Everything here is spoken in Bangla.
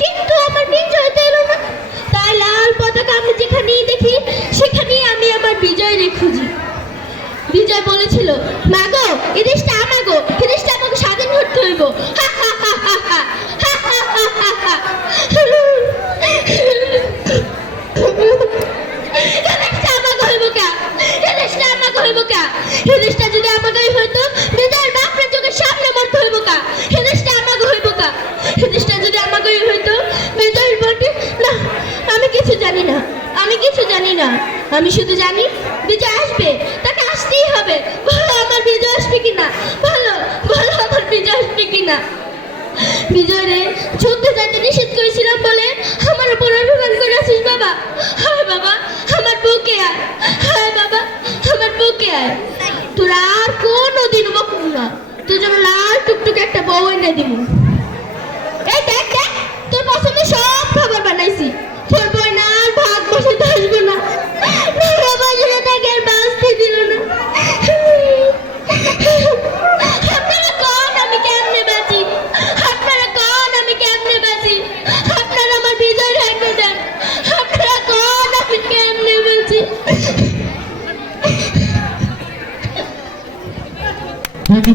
কিন্তু আমার বিজয় তো এলো না তাই লাল পতাকা আমি যেখানেই দেখি সেখানেই আমি আমার বিজয় রে খুঁজি বিজয় বলেছিল মা গো এ দেশটা আমার গো এ দেশটা আমাকে স্বাধীন করতে হইব যদি আমাকে হয়তো বিজয়ের বাপরে চোখের সামনে মরতে হইব কা এ দেশটা আমাকে হইব কা এ দেশটা যদি আমাকে না। আমি শুধু জানি বিজয় আসবে, তাকে আসতেই হবে। ভালো আমার বিজয় আসবে কিনা? ভালো ভালো আমার বিজয় আসবে কিনা? বিজয় রে, যুদ্ধে যাইতে নিষেধ করেছিলাম বলে আমার উপর অভিমান করে আছিস বাবা। হায় বাবা, আমার বুকে আয়। হায় বাবা, আমার বুকে আয়। তোরা আর কোনো দিন বকুম না। তোর জন্য লাল টুকটুকে একটা বউ এনে দিব। এই দেখ দেখ, তোর পছন্দের সব খাবার বানাইছি। Peki